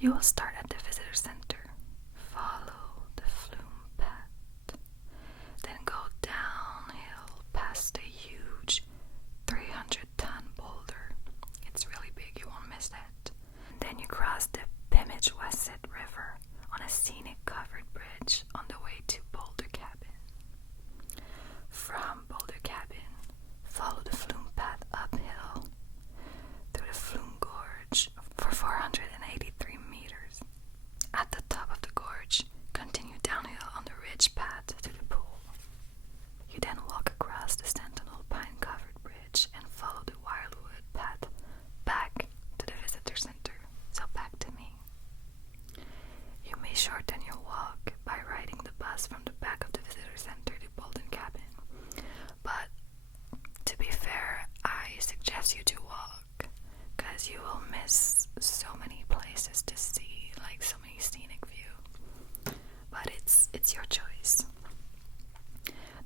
You will start at the visitor center, follow the flume path, then go downhill past a huge 300-ton boulder. It's really big, you won't miss that. Then you cross the Pimage-Wesset River on a scenic covered bridge on the way to Boulder Cabin. From Boulder Cabin, follow the flume path uphill through the Flume Gorge for 483 meters. At the top of the gorge, continue downhill on the ridge path to the pool. You then walk across the Sentinel Pine-covered bridge and follow the Wildwood path back to the visitor center, so back to me. You may shorten your walk by riding the bus from the back of the visitor center to Boulder Cabin, but to be fair, I suggest you to walk, because you will miss so many places to see, like so many scenic view. But it's your choice.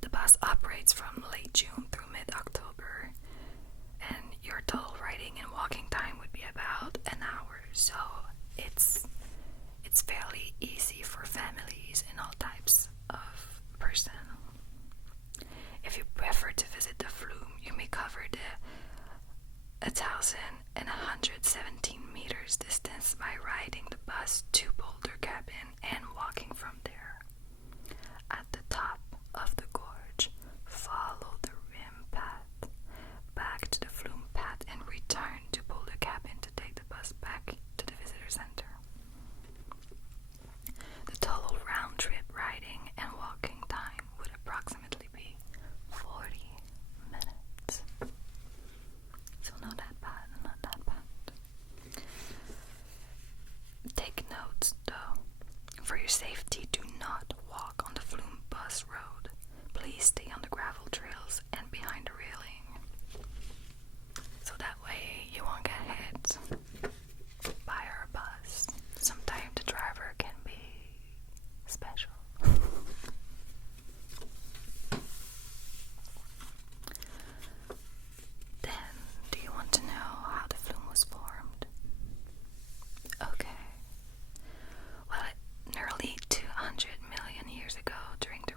The bus operates from late June through mid-October, and your total riding and walking time would be about an hour, so it's fairly easy for families and all types of person. If you prefer to visit the flume, you may cover the 1,117 meters distance by riding the bus to Boulder Cabin and walking from there. At the top of the gorge, follow the rim path back to the flume path and return to Boulder Cabin to take the bus back to the visitor center. The total round trip riding and walking time would approximately be 40 minutes. So not that bad. Take notes though. For your safety, do not walk on the flume bus road. Please stay on the gravel trails and behind the railing. So that way you won't get hit by our bus. Sometimes the driver can be special. Then, do you want to know how the flume was formed? Okay. Well, nearly 200 million years ago, during the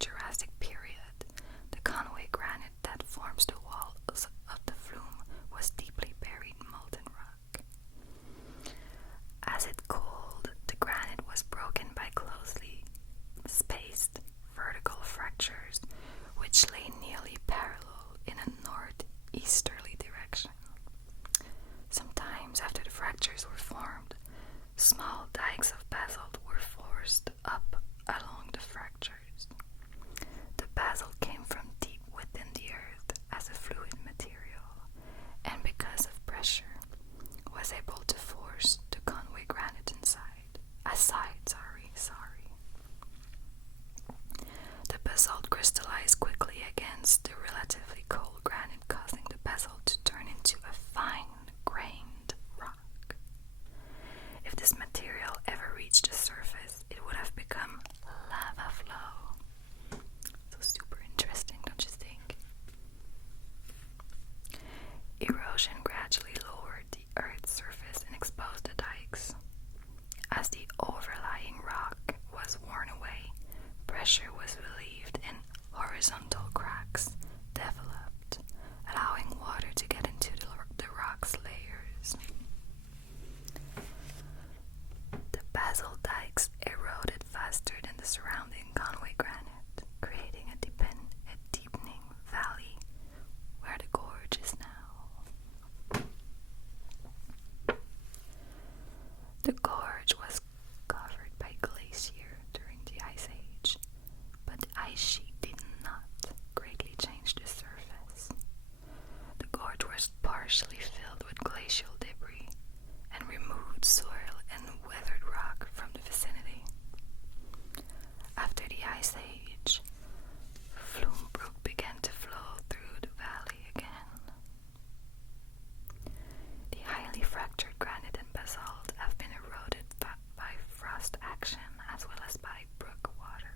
Jurassic period, the Conway granite that forms the walls of the flume was deeply buried molten rock. As it cooled, the granite was broken by closely spaced vertical fractures, which lay nearly parallel in a northeasterly direction. Sometimes after the fractures were formed, small dikes of basalt were forced up along the fractures. The basalt came from deep within the earth as a fluid material, and because of pressure, was able to force the Conway granite aside. The basalt crystallized quickly against the relatively cold granite, causing the basalt to turn into a fine-grained rock. If this material ever reached the surface, it would have become lava flow. So super interesting, don't you think? Erosion gradually lowered the Earth's surface and exposed the dikes. As the overlying rock was worn away, pressure was relieved and horizontal cracks developed, allowing water to get into the rock's layers. The basalt dikes eroded faster than the surrounding Conway granite, creating a deepening valley where the gorge is now. The gorge was covered by glacier during the Ice Age, but the ice sheet did not greatly change the surface. The gorge was partially filled with glacial debris and removed soil and weathered rock from the vicinity. After the Ice Age, Flume Brook began to flow through the valley again. The highly fractured granite and basalt have been eroded by frost action as well as by brook water.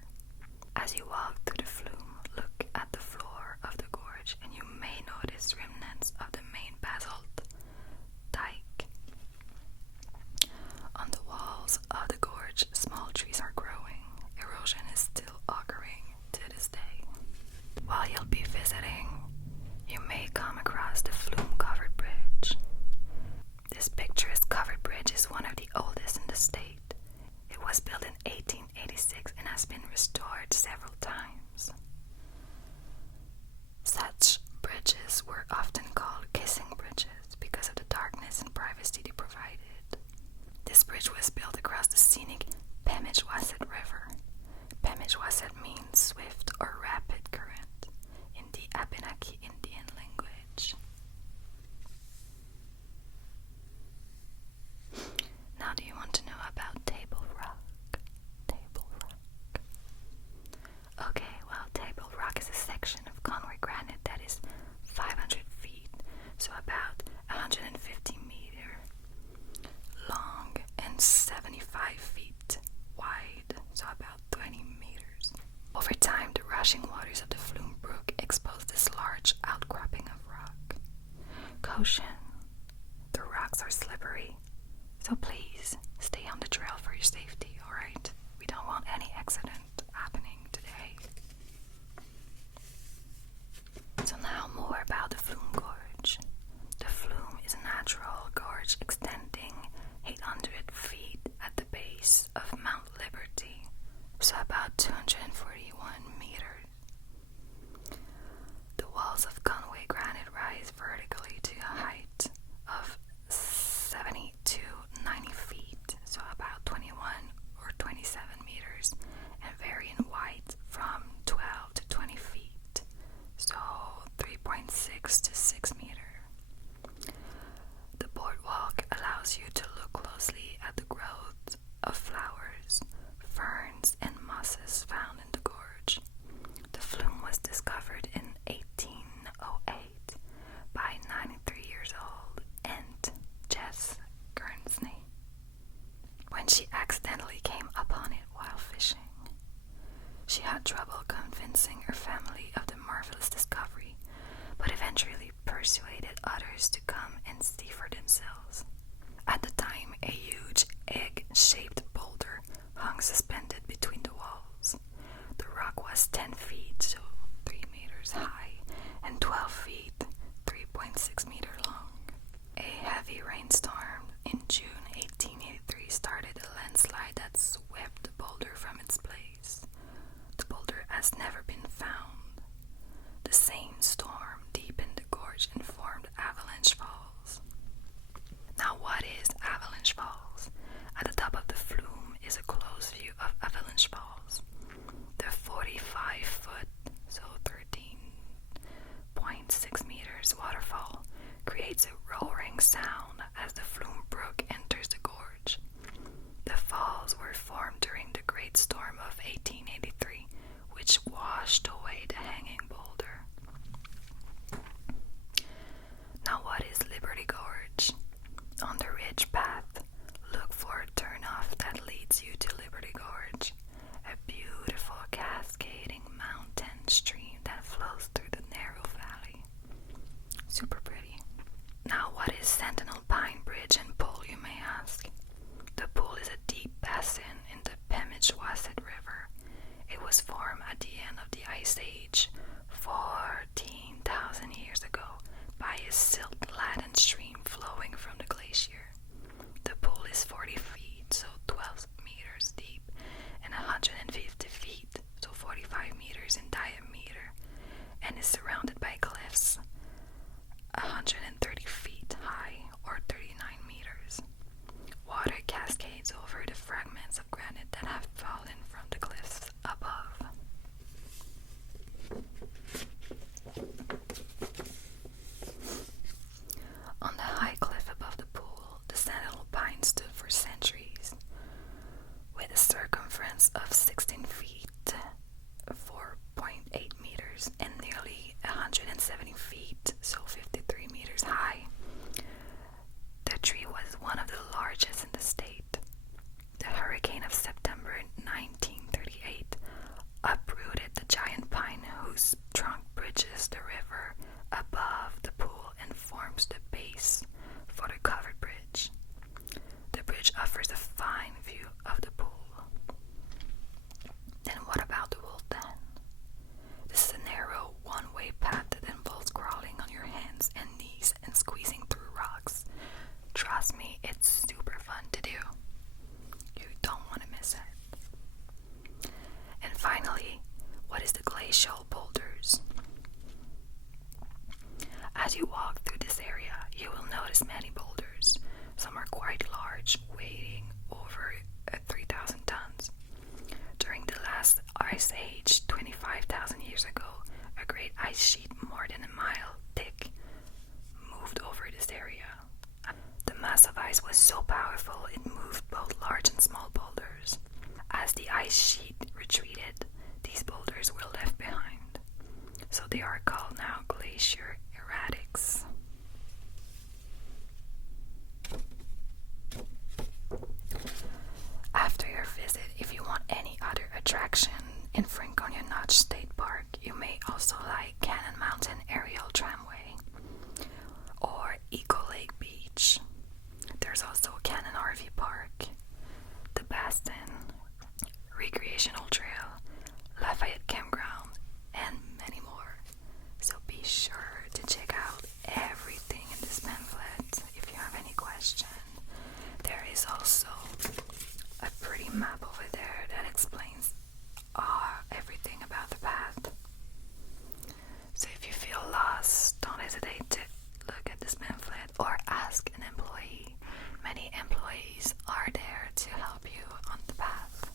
As you walk through the flume, look at the floor of the gorge and you may notice remnants of the main basalt dike. bridge is one of the oldest in the state. It was built in 1886 and has been restored several times. Such bridges were often called kissing bridges because of the darkness and privacy they provided. This bridge was built across the scenic Pemigewasset River. Pemigewasset means swift or rapid current in the Abenaki Indian language. Now, do you want to know about Table Rock? Table Rock. Okay, well, Table Rock is a section of Conway granite that is 500 feet, so about 150 meters long, and 75 feet wide, so about 20 meters. Over time, the rushing waters of the Flume Brook exposed this large outcropping of rock. Caution, the rocks are slippery, so please stay on the trail for your safety, alright? We don't want any accident happening today. So now more about the Flume Gorge. The Flume is a natural gorge extending 800 feet at the base of Mount Liberty, so about 241 meters. The walls of Conway granite rise vertically to a height of 70 to 90 feet, so about 21 or 27 meters, and vary in height from 12 to 20 feet, so 3.6 to 6 meters. The boardwalk allows you to look closely at the growth of flowers, ferns, and mosses found in the gorge. The Flume was discovered in 1808 by 93 years old Aunt Jess Guernsey when she accidentally came upon it while fishing. She had trouble convincing her family of the marvelous discovery, but eventually persuaded others to come and see for themselves. At the time, a huge egg-shaped boulder hung suspended between the walls. The rock was 10 feet, so 3 meters high, and 12 feet, 3.6 meters long. A heavy rainstorm in June 1883 started a landslide that swept the boulder from its place. The boulder has never been found. The same storm deepened the gorge and formed Avalanche Falls. Now, what is Avalanche Falls? At the top of the Flume is a close view of Avalanche Falls. The 45-foot, so 13.6 meters waterfall creates a roaring sound as the Flume Brook enters the gorge. The falls were formed during the Great Storm of 1883, which washed away the hanging boulder. Now, what is Liberty Gorge? On the ridge path, look for a turnoff that leads you to Liberty Gorge, a beautiful cascading mountain stream that flows through the narrow valley. Super pretty. Now, what is Sentinel Pine Bridge and Pool, you may ask? The pool is a deep basin in the Pemigewasset River. It was formed at the end of the Ice Age, 14,000 years ago, by a silt-laden stream flowing from the glacier. The pool is 40 feet, so 12 meters deep, and 150 feet, so 45 meters in diameter, and is surrounded by cliffs 130 feet high, or 39 meters. Water cascades over the fragments of granite that have fallen from the cliffs above. On the high cliff above the pool, the sentinel pine stood for centuries, with a circumference of 16 feet, 4.8 meters, and nearly 170 feet, so 53 meters high. The tree was one of the largest in the state. The hurricane of September 1938 uprooted the giant pine whose trunk bridges the river above the pool and forms the base for the covered bridge. The bridge offers a fine view of the pool. Then what about the Wolf Den? This is a narrow one-way path that involves crawling on your hands and knees and squeezing through rocks. Trust me, it's super fun. glacial boulders. As you walk through this area, you will notice many boulders. Some are quite large, weighing over 3,000 tons. During the last ice age, 25,000 years ago, a great ice sheet more than a mile thick moved over this area. The mass of ice was so powerful it moved both large and small boulders. As the ice sheet retreated, these boulders were left behind, so they are called now glacier erratics. After your visit, if you want any other attraction in Franconia Notch State Park, you may also like Cannon Mountain Aerial Tramway or Eco Lake Beach. There's also Cannon RV Park, the Baston Recreational Trail, Lafayette Campground, and many more. So be sure to check out everything in this pamphlet if you have any question. There is also a pretty map over there that explains everything about the path. So if you feel lost, don't hesitate to look at this pamphlet or ask an employee. Many employees are there to help you on the path.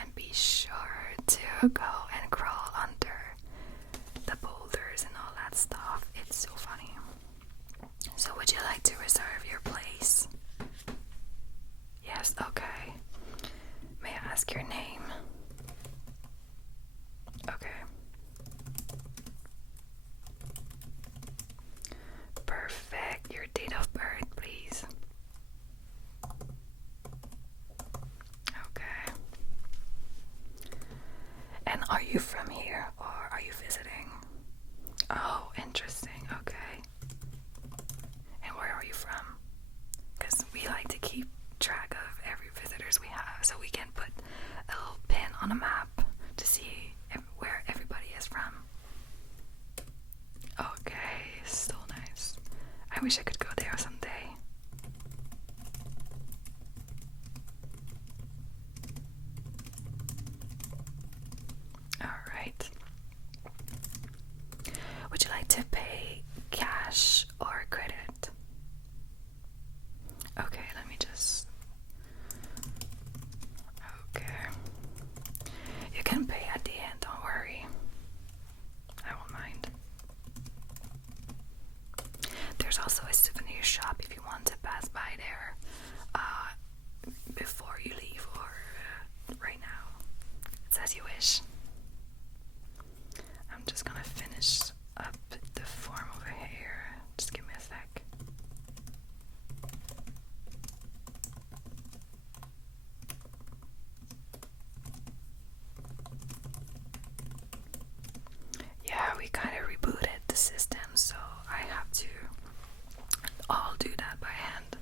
And be sure to go and crawl under the boulders and all that stuff. It's so funny. So would you like to reserve your place? Yes, okay. May I ask your name? Okay. Perfect. Your date of birth, please. Okay. And are you from here or are you visiting? Oh, interesting. Okay. And where are you from? Because we like to keep track of every visitors we have so we can put a little pin on a map to see where everybody is from. Okay, so nice. I wish I could go there someday. Alright. Would you like to pay cash or credit? Okay, let me just... Okay. You can pay at the end, don't worry. I won't mind. There's also a souvenir shop if you want to pass by there before you leave or right now. It's as you wish. I'm just gonna finish up the form over here. Just give me a sec. Yeah, we kind of rebooted the system, so I have to all do that by hand.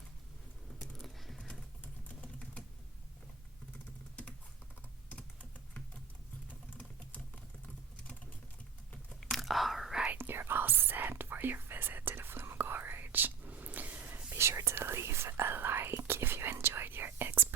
Alright, you're all set for your visit to the Flume Gorge. Be sure to leave a like if you enjoyed your experience